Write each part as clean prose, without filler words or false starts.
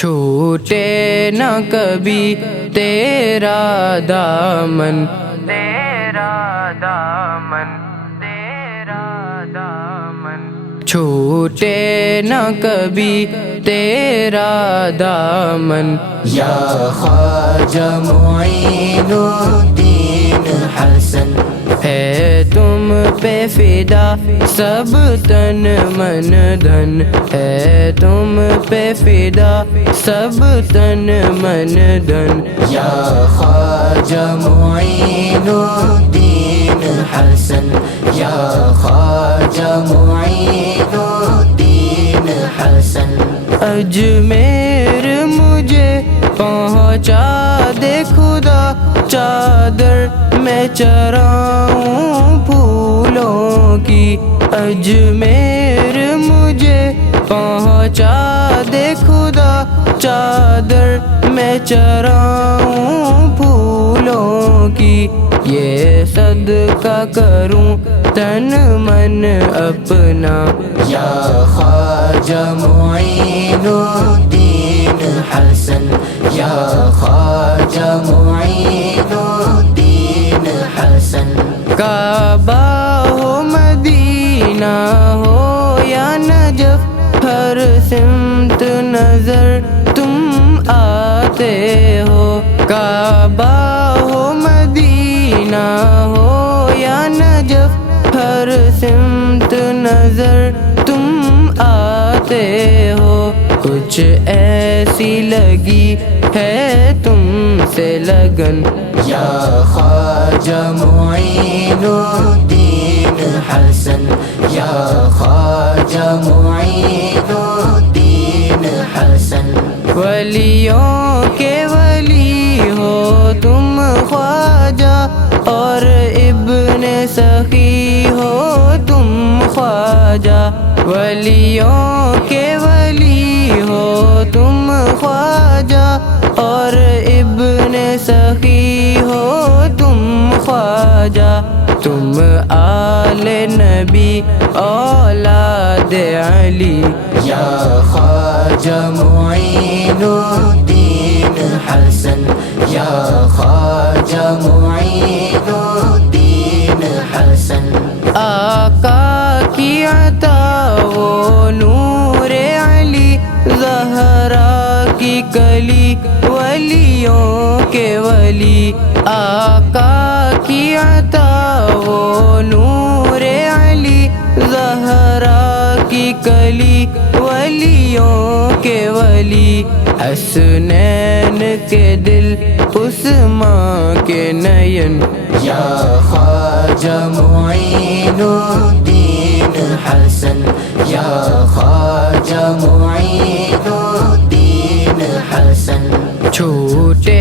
چھوٹے نہ کبھی تیرا دامن، تیرا دامن، تیرا دامن، چھوٹے نہ کبھی تیرا دامن، یا خواجہ معین الدین حسن، ہے تم پہ فدا سب تن من دھن، ہے تم پہ فدا سب تن من دھن، یا خواجہ معین الدین حسن، یا خواجہ معین الدین حسن، اجمیر مجھے پہنچا دے خدا، چادر میں چراؤں پھولوں کی، اجمیر مجھے پہنچا دے خدا، چادر میں چراؤں پھولوں کی، یہ صدقہ کروں تن من اپنا، یا خواجہ معین الدین حسن، یا خواجہ معین الدین حسن، کعبہ ہو مدینہ ہو یا نجف، ہر سمت نظر تم آتے ہو، کعبہ ہو مدینہ ہو یا نجف، ہر سمت نظر تم آتے ہو، کچھ ایسی لگی ہے تم سے لگن، یا خواجہ معین الدین حسن، یا خواجہ معین الدین حسن، ولیوں کے ولی ہو تم خواجہ، اور ابن سخی ہو تم خواجہ، ولیوں کے ولی ہو تم خواجہ، اور ابن سخی ہو تم خواجہ، تم آل نبی اولاد علی، یا خواجہ معین الدین حسن، یا خواجہ معین الدین حسن، آقا کی عطا وہ نور علی، زہرا کی کلی ولیوں کے ولی، آقا کی عطا وہ نور علی، زہرا کی کلی ولیوں کے ولی، حسنین کے دل عثمان کے نین، یا خواجہ معین الدین حسن، یا خواجہ معین الدین حسن، چھوٹے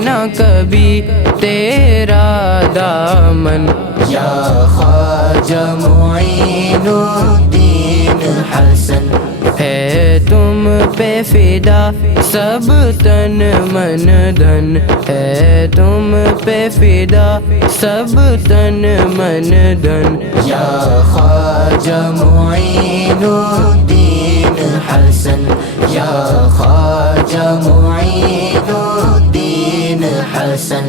نہ کبھی تیرا دامن، یا خواجہ معین الدین حسن، ہے تم پہ فدا سب تن من دھن، ہے تم پہ فدا سب تن من دھن، یا خواجہ معین الدین حسن، یا خواجہ معین الدین حسن۔